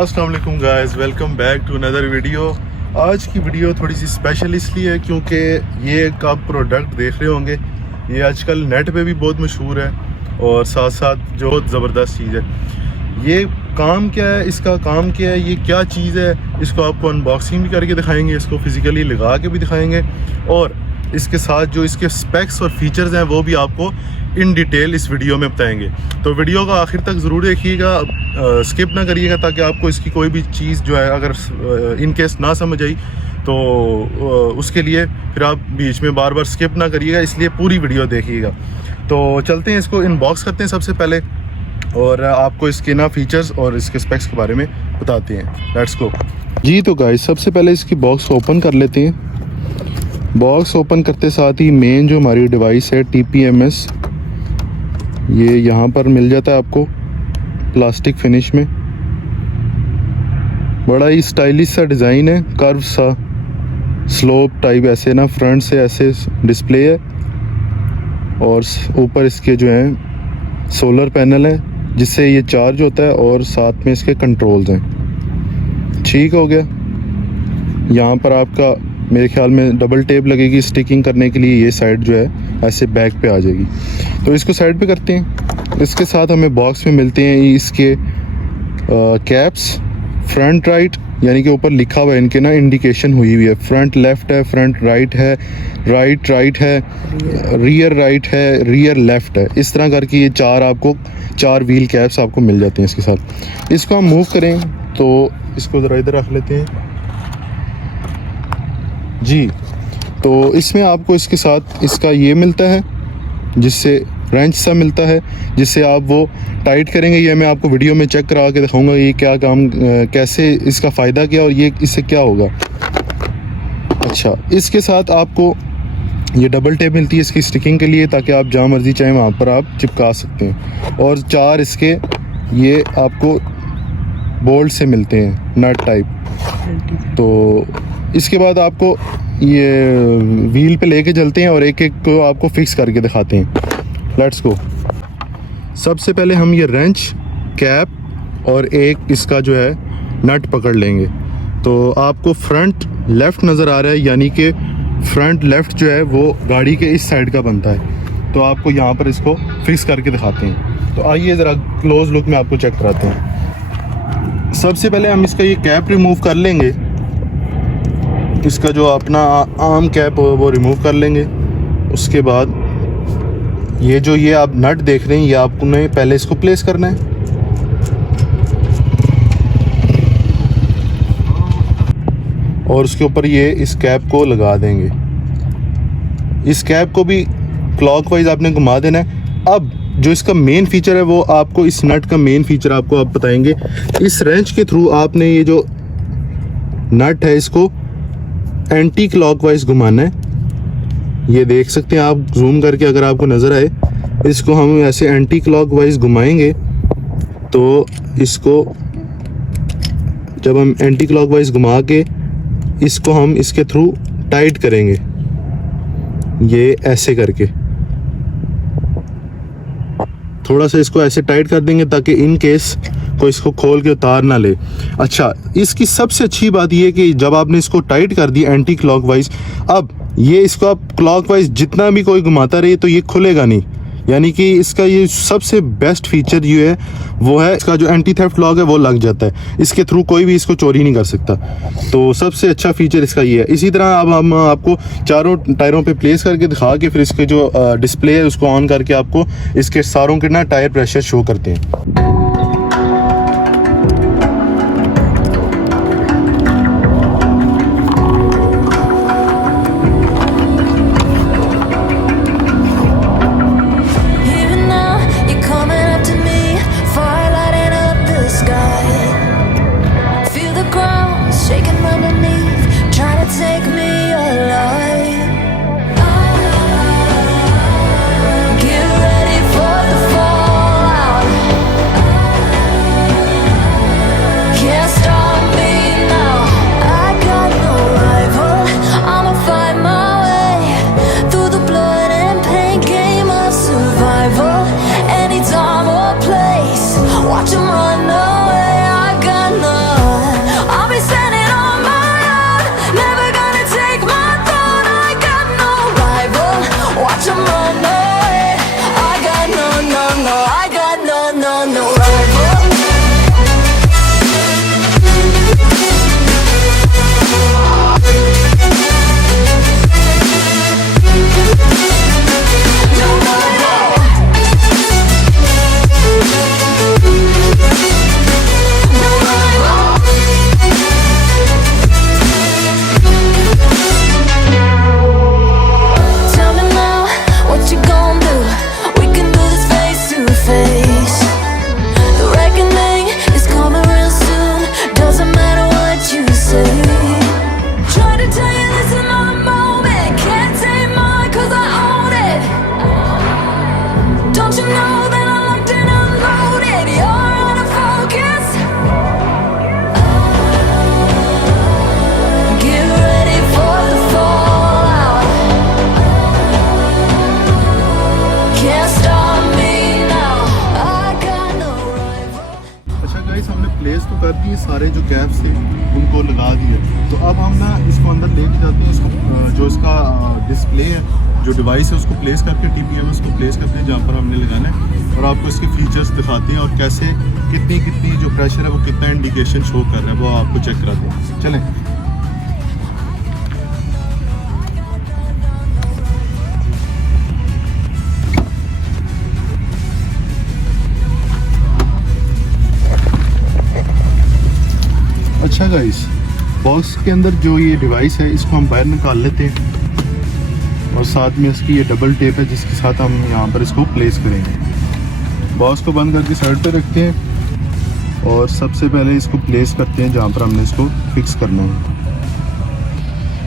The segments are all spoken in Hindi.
अस्सलाम वालेकुम guys, welcome back to another video. आज की वीडियो थोड़ी सी स्पेशल इसलिए है क्योंकि ये एक आप प्रोडक्ट देख रहे होंगे, ये आजकल नेट पे भी बहुत मशहूर है और साथ साथ जो बहुत ज़बरदस्त चीज़ है। ये काम क्या है, इसका काम क्या है, ये क्या चीज़ है, इसको आपको अनबॉक्सिंग भी करके दिखाएंगे, इसको फिज़िकली लगा के भी दिखाएंगे और इसके साथ जो इसके स्पेक्स और फीचर्स हैं वो भी आपको इन डिटेल इस वीडियो में बताएंगे। तो वीडियो को आखिर तक ज़रूर देखिएगा, स्किप ना करिएगा, ताकि आपको इसकी कोई भी चीज़ जो है अगर इन केस ना समझ आई तो उसके लिए फिर आप बीच में बार बार स्किप ना करिएगा, इसलिए पूरी वीडियो देखिएगा। तो चलते हैं, इसको इनबॉक्स करते हैं सबसे पहले और आपको इसके ना फीचर्स और इसके स्पेक्स के बारे में बताते हैं। लेट्स गो जी। तो गाइस सबसे पहले इसकी बॉक्स ओपन कर लेते हैं। बॉक्स ओपन करते साथ ही मेन जो हमारी डिवाइस है TPMS, ये यहाँ पर मिल जाता है आपको प्लास्टिक फिनिश में। बड़ा ही स्टाइलिश सा डिज़ाइन है, कर्व सा स्लोप टाइप ऐसे ना, फ्रंट से ऐसे डिस्प्ले है और ऊपर इसके जो हैं सोलर पैनल है जिससे ये चार्ज होता है और साथ में इसके कंट्रोल्स हैं। ठीक हो गया। यहाँ पर आपका मेरे ख्याल में डबल टेप लगेगी स्टिकिंग करने के लिए, ये साइड जो है ऐसे बैक पे आ जाएगी। तो इसको साइड पे करते हैं। इसके साथ हमें बॉक्स में मिलते हैं इसके कैप्स, फ्रंट राइट यानी कि ऊपर लिखा हुआ है इनके ना, इंडिकेशन हुई हुई है। फ्रंट लेफ़्ट है, फ्रंट राइट है, राइट राइट है, रियर राइट है, रियर लेफ़्ट है। इस तरह करके ये चार व्हील कैप्स आपको मिल जाते हैं इसके साथ। इसको हम मूव करें तो इसको ज़रा इधर रख लेते हैं जी। तो इसमें आपको इसके साथ इसका ये मिलता है जिससे रेंच सा मिलता है, जिससे आप वो टाइट करेंगे। ये मैं आपको वीडियो में चेक करा के दिखाऊंगा ये क्या काम, कैसे इसका फ़ायदा क्या और ये इससे क्या होगा। अच्छा, इसके साथ आपको ये डबल टेप मिलती है इसकी स्टिकिंग के लिए, ताकि आप जहाँ मर्जी चाहें वहाँ पर आप चिपका सकते हैं। और 4 इसके ये आपको बोल्ट से मिलते हैं, नट टाइप। तो इसके बाद आपको ये व्हील पे लेके चलते हैं और एक एक को आपको फिक्स करके दिखाते हैं। Let's go. सबसे पहले हम ये रेंच, कैप और एक इसका जो है नट पकड़ लेंगे। तो आपको फ्रंट लेफ़्ट नज़र आ रहा है, यानी कि फ्रंट लेफ़्ट जो है वो गाड़ी के इस साइड का बनता है। तो आपको यहाँ पर इसको फिक्स करके दिखाते हैं। तो आइए ज़रा क्लोज लुक में आपको चेक कराते हैं। सबसे पहले हम इसका ये कैप रिमूव कर लेंगे, इसका जो अपना आर्म कैप वो रिमूव कर लेंगे। उसके बाद ये आप नट देख रहे हैं, ये आपको ने पहले इसको प्लेस करना है। और उसके ऊपर ये इस कैप को लगा देंगे। इस कैप को भी क्लॉकवाइज आपने घुमा देना है। अब जो इसका मेन फीचर है वो आपको, इस नट का मेन फीचर आपको आप बताएंगे। इस रेंच के थ्रू आपने ये जो नट है इसको एंटी क्लॉकवाइज घुमाना है। ये देख सकते हैं आप जूम करके, अगर आपको नज़र आए, इसको हम ऐसे एंटी क्लॉकवाइज घुमाएंगे तो इसको जब हम एंटी क्लॉकवाइज घुमा के इसको हम इसके थ्रू टाइट करेंगे, ये ऐसे करके थोड़ा सा इसको ऐसे टाइट कर देंगे ताकि इन केस कोई इसको खोल के उतार ना ले। अच्छा, इसकी सबसे अच्छी बात ये है कि जब आपने इसको टाइट कर दी एंटी क्लॉकवाइज, अब ये इसको आप क्लॉकवाइज जितना भी कोई घुमाता रहे तो ये खुलेगा नहीं। यानी कि इसका ये सबसे बेस्ट फीचर ये है वो है इसका जो एंटी थेफ्ट लॉक है वो लग जाता है, इसके थ्रू कोई भी इसको चोरी नहीं कर सकता। तो सबसे अच्छा फीचर इसका ये है। इसी तरह अब हम आपको चारों टायरों पे प्लेस करके दिखा के फिर इसके जो डिस्प्ले है उसको ऑन करके आपको इसके सारों के ना टायर प्रेशर शो करते हैं। गाइस हमने प्लेस तो कर दिए, सारे जो कैप्स थे उनको लगा दिए। तो अब हम ना इसको अंदर लेके जाते हैं, इसको जो इसका डिस्प्ले है, जो डिवाइस है उसको प्लेस करके TPM उसको प्लेस करते हैं जहाँ पर हमने लगाना है, और आपको इसके फीचर्स दिखाते हैं और कैसे कितनी जो प्रेशर है वो कितना इंडिकेशन शो कर रहा है वो आपको चेक कराते हैं। चलें। अच्छा गाइस, बॉक्स के अंदर जो ये डिवाइस है इसको हम बाहर निकाल लेते हैं और साथ में इसकी ये डबल टेप है जिसके साथ हम यहाँ पर इसको प्लेस करेंगे। बॉक्स को बंद करके साइड पे रखते हैं और सबसे पहले इसको प्लेस करते हैं जहाँ पर हमने इसको फिक्स करना है।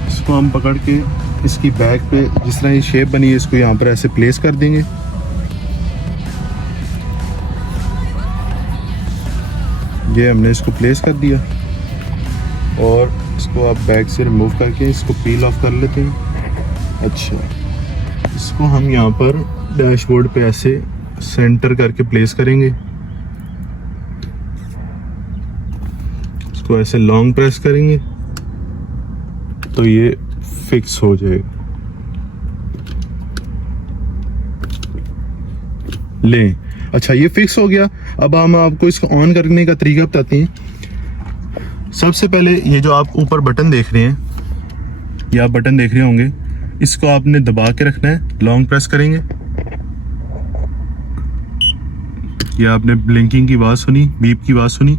इसको हम पकड़ के इसकी बैक पे जिस तरह ये शेप बनी है इसको यहाँ पर ऐसे प्लेस कर देंगे। ये हमने इसको प्लेस कर दिया और इसको आप बैक से रिमूव करके इसको पील ऑफ कर लेते हैं। अच्छा, इसको हम यहाँ पर डैशबोर्ड पे ऐसे सेंटर करके प्लेस करेंगे। इसको ऐसे लॉन्ग प्रेस करेंगे तो ये फिक्स हो जाएगा। ले, अच्छा ये फिक्स हो गया। अब हम आपको इसको ऑन करने का तरीका बताते हैं। सबसे पहले ये जो आप ऊपर बटन देख रहे हैं, ये आप बटन देख रहे होंगे, इसको आपने दबा के रखना है, लॉन्ग प्रेस करेंगे। ये आपने ब्लिंकिंग की आवाज़ सुनी, बीप की आवाज़ सुनी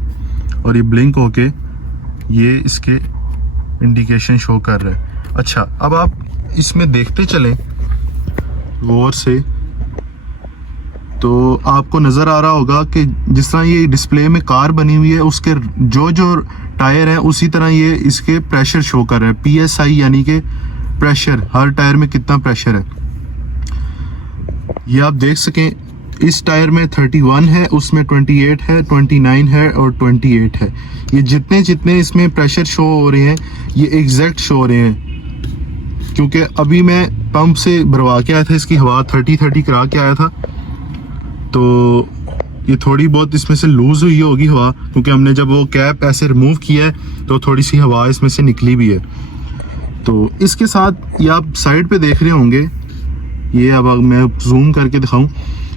और ये ब्लिंक होके ये इसके इंडिकेशन शो कर रहा है। अच्छा, अब आप इसमें देखते चलें गौर से तो आपको नज़र आ रहा होगा कि जिस तरह ये डिस्प्ले में कार बनी हुई है उसके जो टायर है उसी तरह ये इसके प्रेशर शो कर रहा है। PSI यानी कि प्रेशर, हर टायर में कितना प्रेशर है ये आप देख सकें। इस टायर में 31 है, उसमें 28 है, 29 है और 28 है। ये जितने इसमें प्रेशर शो हो रहे हैं ये एग्जैक्ट शो हो रहे हैं, क्योंकि अभी मैं पंप से भरवा के आया था, इसकी हवा 30 करा के आया था, तो ये थोड़ी बहुत इसमें से लूज हुई होगी हवा, क्योंकि हमने जब वो कैप ऐसे रिमूव किया है तो थोड़ी सी हवा इसमें से निकली भी है। तो इसके साथ ये आप साइड पे देख रहे होंगे, ये अब मैं जूम करके दिखाऊं,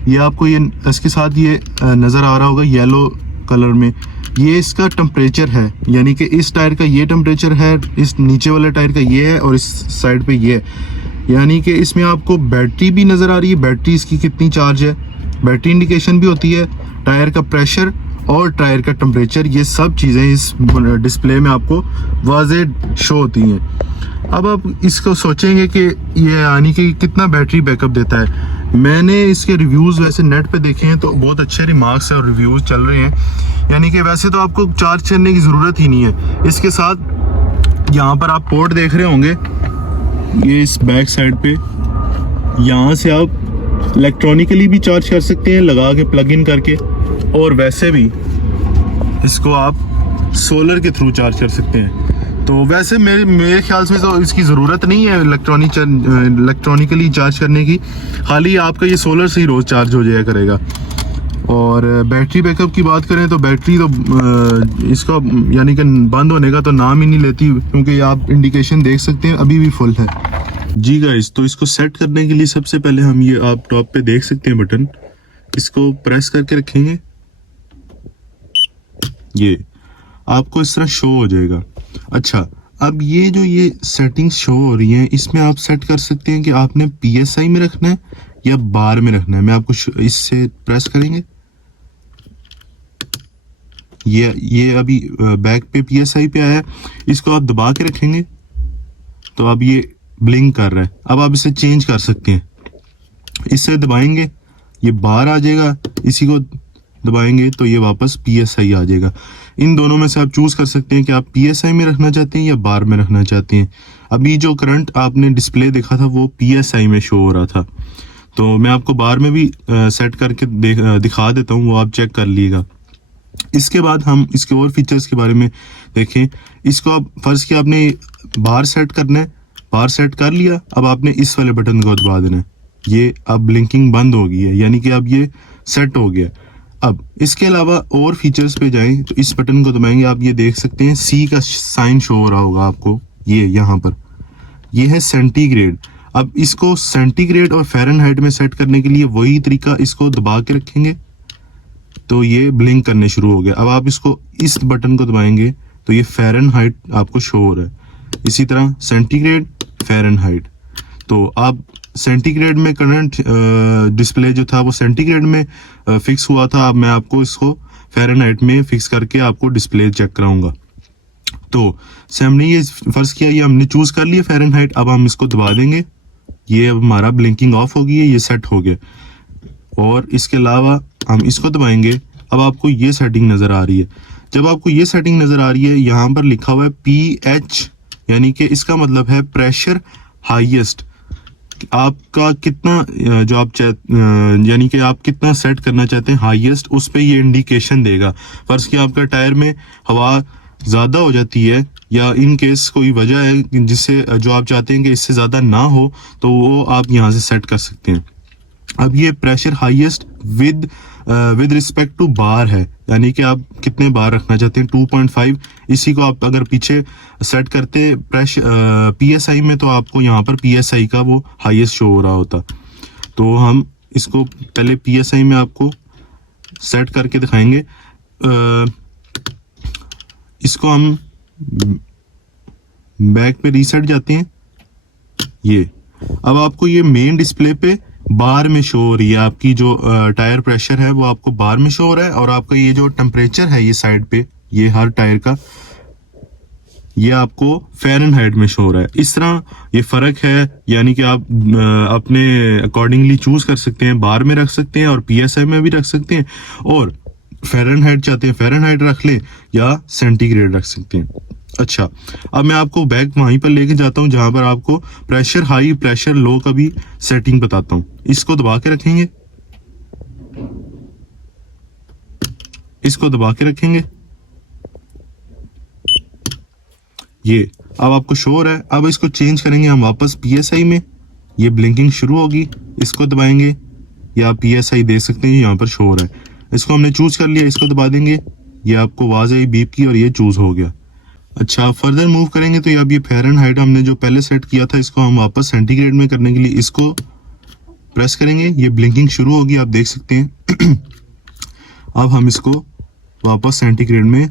ये आपको ये इसके साथ ये नज़र आ रहा होगा येलो कलर में, ये इसका टेम्परेचर है, यानी कि इस टायर का ये टेम्परेचर है, इस नीचे वाले टायर का ये है और इस साइड पे ये है। यानी कि इसमें आपको बैटरी भी नज़र आ रही है, बैटरी इसकी कितनी चार्ज है, बैटरी इंडिकेशन भी होती है, टायर का प्रेशर और टायर का टेम्परेचर, ये सब चीज़ें इस डिस्प्ले में आपको वाज़ेह शो होती हैं। अब आप इसको सोचेंगे कि ये यानी कि कितना बैटरी बैकअप देता है। मैंने इसके रिव्यूज़ वैसे नेट पे देखे हैं तो बहुत अच्छे रिमार्क्स और रिव्यूज़ चल रहे हैं, यानी कि वैसे तो आपको चार्ज करने की ज़रूरत ही नहीं है। इसके साथ यहाँ पर आप पोर्ट देख रहे होंगे, ये इस बैक साइड पे, यहाँ से आप इलेक्ट्रॉनिकली भी चार्ज कर सकते हैं लगा के प्लग इन करके, और वैसे भी इसको आप सोलर के थ्रू चार्ज कर सकते हैं। तो वैसे मेरे ख्याल से तो इसकी ज़रूरत नहीं है इलेक्ट्रॉनिकली चार्ज करने की, खाली आपका ये सोलर से ही रोज़ चार्ज हो जाया करेगा। और बैटरी बैकअप की बात करें तो बैटरी तो इसका यानी कि बंद होने का तो नाम ही नहीं लेती, क्योंकि आप इंडिकेशन देख सकते हैं अभी भी फुल है। जी गाइस, तो इसको सेट करने के लिए सबसे पहले हम ये आप टॉप पे देख सकते हैं बटन, इसको प्रेस करके रखेंगे, ये आपको इस तरह शो हो जाएगा। अच्छा, अब ये जो ये सेटिंग्स शो हो रही हैं इसमें आप सेट कर सकते हैं कि आपने PSI में रखना है या बार में रखना है। मैं आपको इससे प्रेस करेंगे, ये अभी बैक पे PSI पे आया, इसको आप दबा के रखेंगे तो अब ये ब्लिंक कर रहा है। अब आप इसे चेंज कर सकते हैं, इससे दबाएंगे ये बार आ जाएगा, इसी को दबाएंगे तो ये वापस PSI आ जाएगा। इन दोनों में से आप चूज कर सकते हैं कि आप PSI में रखना चाहते हैं या बार में रखना चाहते हैं। अभी जो करंट आपने डिस्प्ले देखा था वो PSI में शो हो रहा था, तो मैं आपको बार में भी सेट करके दिखा देता हूँ, वो आप चेक कर लीजिएगा। इसके बाद हम इसके और फीचर्स के बारे में देखें। इसको आप फर्ज किया आपने बार सेट करना है, बार सेट कर लिया, अब आपने इस वाले बटन को दबा देना है, ये अब ब्लिंकिंग बंद हो गई है, यानी कि अब ये सेट हो गया। अब इसके अलावा और फीचर्स पे जाएं तो इस बटन को दबाएंगे, आप ये देख सकते हैं सी का साइन शो हो रहा होगा आपको, ये यहाँ पर, ये है सेंटीग्रेड। अब इसको सेंटीग्रेड और फ़ारेनहाइट में सेट करने के लिए वही तरीका, इसको दबा के रखेंगे तो ये ब्लिंक करने शुरू हो गया। अब आप इसको इस बटन को दबाएंगे तो ये फ़ारेनहाइट आपको शो हो रहा है। इसी तरह सेंटीग्रेड, फ़ारेनहाइट। तो आप सेंटीग्रेड में करंट डिस्प्ले जो था वो सेंटीग्रेड में फिक्स हुआ था, अब मैं आपको इसको फ़ारेनहाइट में फिक्स करके आपको डिस्प्ले चेक कराऊंगा। तो से हमने ये फर्ज किया, ये हमने चूज कर लिया फ़ारेनहाइट। अब हम इसको दबा देंगे, ये अब हमारा ब्लिंकिंग ऑफ हो गई है, ये सेट हो गया। और इसके अलावा हम इसको दबाएंगे, अब आपको ये सेटिंग नजर आ रही है। जब आपको ये सेटिंग नजर आ रही है, यहाँ पर लिखा हुआ है PH, यानी कि इसका मतलब है प्रेशर हाईएस्ट। आपका कितना जो आप यानी कि आप कितना सेट करना चाहते हैं हाईएस्ट, उस पे ये इंडिकेशन देगा। फर्ज कि आपका टायर में हवा ज़्यादा हो जाती है या इन केस कोई वजह है जिससे जो आप चाहते हैं कि इससे ज़्यादा ना हो, तो वो आप यहाँ से सेट कर सकते हैं। अब ये pressure highest with respect to bar है, यानी कि आप कितने बार रखना चाहते हैं, 2.5। इसी को आप अगर पीछे सेट करते प्रेशर PSI में, तो आपको यहाँ पर PSI का वो हाईएस्ट शो हो रहा होता। तो हम इसको पहले PSI में आपको सेट करके दिखाएंगे। इसको हम बैक पे रीसेट जाते हैं, ये अब आपको ये मेन डिस्प्ले पे बार में शो हो रही है। आपकी जो टायर प्रेशर है वो आपको बार में शो हो रहा है, और आपका ये जो टेम्परेचर है ये साइड पे, ये हर टायर का, ये आपको फ़ारेनहाइट में शो हो रहा है। इस तरह ये फ़र्क है, यानी कि आप अपने अकॉर्डिंगली चूज कर सकते हैं, बार में रख सकते हैं और PSI में भी रख सकते हैं, और फ़ारेनहाइट चाहते हैं फ़ारेनहाइट रख लें या सेंटीग्रेड रख सकते हैं। अच्छा, अब मैं आपको बैक वहीं पर लेके जाता हूं जहां पर आपको प्रेशर हाई प्रेशर लो का भी सेटिंग बताता हूं। इसको दबा के रखेंगे, इसको दबा के रखेंगे, ये अब आपको शो हो रहा है। अब इसको चेंज करेंगे हम वापस PSI में, ये ब्लिंकिंग शुरू होगी, इसको दबाएंगे या PSI दे सकते हैं, यहाँ पर शो हो रहा है। इसको हमने चूज कर लिया, इसको दबा देंगे, ये आपको आवाज आई बीप की और ये चूज हो गया। अच्छा, फर्दर मूव करेंगे तो अब ये फ़ारेनहाइट हमने जो पहले सेट किया था, इसको हम वापस सेंटीग्रेड में करने के लिए इसको प्रेस करेंगे, ये ब्लिंकिंग शुरू होगी, आप देख सकते हैं। अब हम इसको वापस सेंटीग्रेड में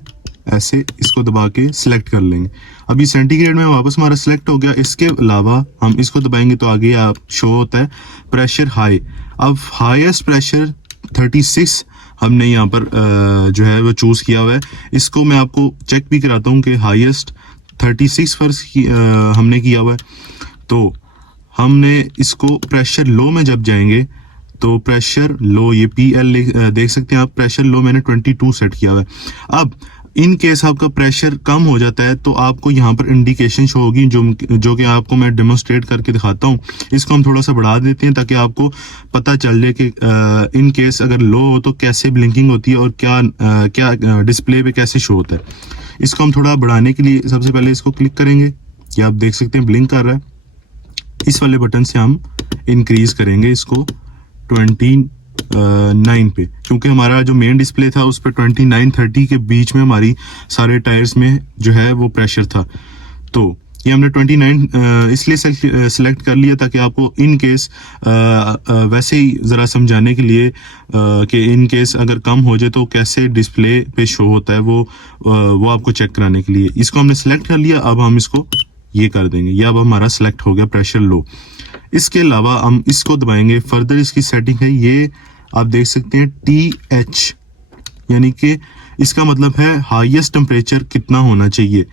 ऐसे इसको दबा के सिलेक्ट कर लेंगे। अभी सेंटीग्रेड में वापस हमारा सिलेक्ट हो गया। इसके अलावा हम इसको दबाएंगे तो आगे आप शो होता है प्रेशर हाई। अब हाईएस्ट प्रेशर 36 हमने यहाँ पर जो है वो चूज किया हुआ है। इसको मैं आपको चेक भी कराता हूँ कि हाईएस्ट 36 फर्ज हमने किया हुआ है। तो हमने इसको प्रेशर लो में जब जाएंगे तो प्रेशर लो, ये PL देख सकते हैं आप, प्रेशर लो मैंने 22 सेट किया हुआ है। अब इन केस आपका प्रेशर कम हो जाता है तो आपको यहाँ पर इंडिकेशन शो होगी, जो कि आपको मैं डेमोन्स्ट्रेट करके दिखाता हूँ। इसको हम थोड़ा सा बढ़ा देते हैं ताकि आपको पता चल जाए कि इन केस अगर लो हो तो कैसे ब्लिंकिंग होती है और क्या डिस्प्ले पे कैसे शो होता है। इसको हम थोड़ा बढ़ाने के लिए सबसे पहले इसको क्लिक करेंगे, ये आप देख सकते हैं ब्लिंक कर रहा है। इस वाले बटन से हम इंक्रीज करेंगे इसको 29 पे, क्योंकि हमारा जो मेन डिस्प्ले था उस पर 29-30 के बीच में हमारी सारे टायर्स में जो है वो प्रेशर था। तो ये हमने 29 इसलिए सेलेक्ट कर लिया ताकि आपको इन केस वैसे ही ज़रा समझाने के लिए कि इन केस अगर कम हो जाए तो कैसे डिस्प्ले पे शो होता है, वो आपको चेक कराने के लिए। इसको हमने सेलेक्ट कर लिया, अब हम इसको ये कर देंगे, ये अब हमारा सेलेक्ट हो गया प्रेशर लो। इसके अलावा हम इसको दबाएंगे, फर्दर इसकी सेटिंग है, ये आप देख सकते हैं TH, यानी कि इसका मतलब है हाईएस्ट टेम्परेचर कितना होना चाहिए।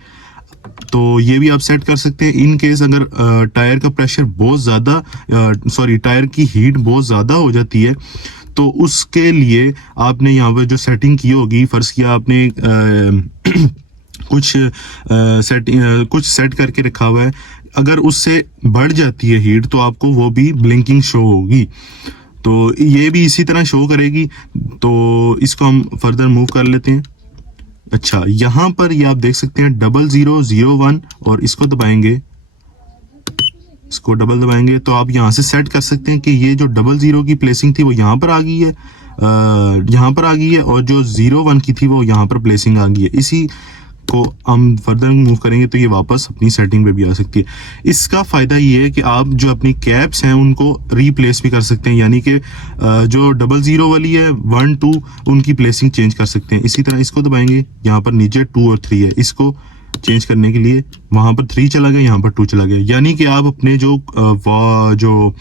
तो ये भी आप सेट कर सकते हैं। इन केस अगर टायर का प्रेशर बहुत ज़्यादा टायर की हीट बहुत ज़्यादा हो जाती है तो उसके लिए आपने यहाँ पर जो सेटिंग की होगी, फर्ज किया आपने कुछ सेट करके रखा हुआ है, अगर उससे बढ़ जाती है हीट तो आपको वो भी ब्लिंकिंग शो होगी। तो ये भी इसी तरह शो करेगी। तो इसको हम फर्दर मूव कर लेते हैं। अच्छा, यहाँ पर ये आप देख सकते हैं 0001 और इसको दबाएंगे, इसको डबल दबाएंगे तो आप यहाँ से सेट कर सकते हैं कि ये जो 00 की प्लेसिंग थी वो यहाँ पर आ गई है। यहाँ पर आ गई है और जो 01 की थी वो यहाँ पर प्लेसिंग आ गई है। इसी को हम फर्दर मूव करेंगे तो ये वापस अपनी सेटिंग पे भी आ सकती है। इसका फ़ायदा ये है कि आप जो अपनी कैप्स हैं उनको रिप्लेस भी कर सकते हैं, यानी कि जो 00 वाली है 1 2 उनकी प्लेसिंग चेंज कर सकते हैं। इसी तरह इसको दबाएंगे, यहाँ पर नीचे 2 और 3 है, इसको चेंज करने के लिए वहाँ पर 3 चला गया, यहाँ पर 2 चला गया, यानी कि आप अपने जो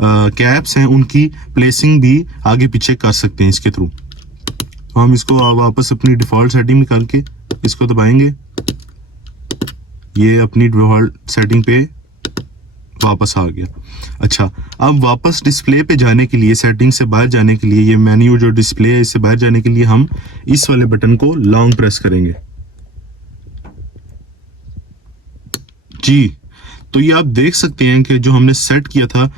कैप्स हैं उनकी प्लेसिंग भी आगे पीछे कर सकते हैं इसके थ्रू। तो हम इसको वापस अपनी डिफ़ॉल्ट सेटिंग में करके इसको दबाएंगे, ये अपनी डिफ़ॉल्ट सेटिंग पे वापस आ गया। अच्छा, अब वापस डिस्प्ले पे जाने के लिए, सेटिंग से बाहर जाने के लिए, ये मेन्यू जो डिस्प्ले है इससे बाहर जाने के लिए हम इस वाले बटन को लॉन्ग प्रेस करेंगे जी। तो ये आप देख सकते हैं कि जो हमने सेट किया था,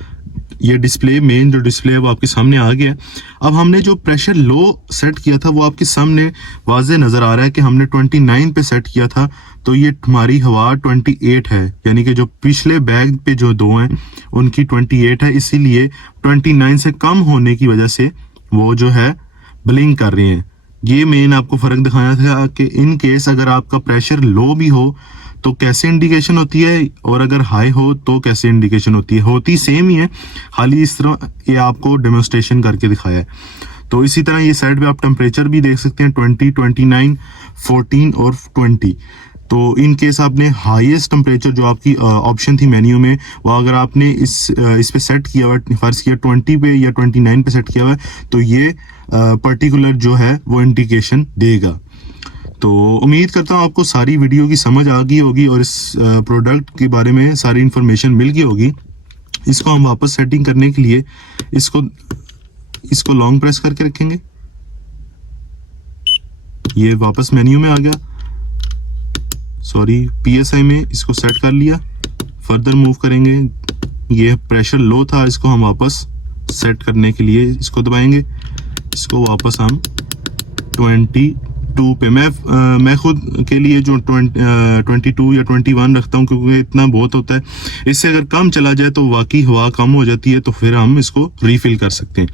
ये डिस्प्ले, मेन जो डिस्प्ले है वो आपके सामने आ गया। अब हमने जो प्रेशर लो सेट किया था वो आपके सामने वाज़े नज़र आ रहा है कि हमने 29 पे सेट किया था, तो ये हमारी हवा 28 है, यानी कि जो पिछले बैग पे जो 2 हैं उनकी 28 है, इसीलिए 29 से कम होने की वजह से वो जो है ब्लिंक कर रहे हैं। ये मेन आपको फ़र्क दिखाया था कि इन केस अगर आपका प्रेशर लो भी हो तो कैसे इंडिकेशन होती है और अगर हाई हो तो कैसे इंडिकेशन होती है, होती सेम ही है, खाली इस तरह ये आपको डेमोन्स्ट्रेशन करके दिखाया है। तो इसी तरह ये साइड पे आप टेम्परेचर भी देख सकते हैं, 20, 29, 14 और 20। तो इन केस आपने हाईएस्ट टेम्परेचर जो आपकी ऑप्शन थी मेन्यू में, वो अगर आपने इस पे सेट किया हुआ, फर्ज किया 20 पे या 29 पे सेट किया हुआ है, तो ये पर्टिकुलर जो है वो इंडिकेशन देगा। तो उम्मीद करता हूँ आपको सारी वीडियो की समझ आ गई होगी और इस प्रोडक्ट के बारे में सारी इन्फॉर्मेशन मिल गई होगी। इसको हम वापस सेटिंग करने के लिए इसको लॉन्ग प्रेस करके रखेंगे, ये वापस मेन्यू में आ गया, सॉरी PSI में इसको सेट कर लिया। फर्दर मूव करेंगे, ये प्रेशर लो था, इसको हम वापस सेट करने के लिए इसको दबाएंगे, इसको वापस हम 22 पे, मैं खुद के लिए जो 22 या 21 रखता हूँ क्योंकि इतना बहुत होता है। इससे अगर कम चला जाए तो वाकई हवा कम हो जाती है, तो फिर हम इसको रीफिल कर सकते हैं।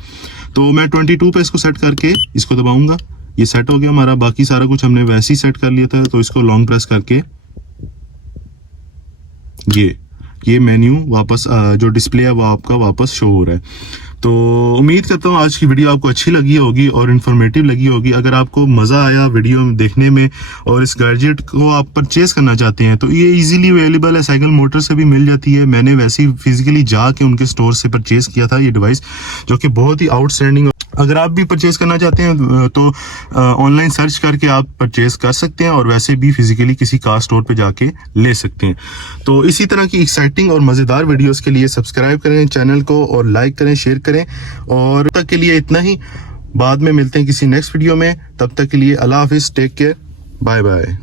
तो मैं 22 पे इसको सेट करके इसको दबाऊंगा, ये सेट हो गया हमारा। बाकी सारा कुछ हमने वैसे ही सेट कर लिया था, तो इसको लॉन्ग प्रेस करके ये मेन्यू वापस जो डिस्प्ले है वो आपका वापस शो हो रहा है। तो उम्मीद करता हूँ आज की वीडियो आपको अच्छी लगी होगी और इन्फॉर्मेटिव लगी होगी। अगर आपको मज़ा आया वीडियो देखने में और इस गैजेट को आप परचेज करना चाहते हैं तो ये इजीली अवेलेबल है, साइकिल मोटर से भी मिल जाती है। मैंने वैसे ही फिजिकली जाके उनके स्टोर से परचेज किया था ये डिवाइस, जो कि बहुत ही आउटस्टैंडिंग। अगर आप भी परचेज करना चाहते हैं तो ऑनलाइन सर्च करके आप परचेज कर सकते हैं और वैसे भी फिजिकली किसी कार स्टोर पे जाके ले सकते हैं। तो इसी तरह की एक्साइटिंग और मज़ेदार वीडियोस के लिए सब्सक्राइब करें चैनल को और लाइक करें, शेयर करें। और तक के लिए इतना ही, बाद में मिलते हैं किसी नेक्स्ट वीडियो में। तब तक के लिए अल्लाह हाफिज़, टेक केयर, बाय बाय।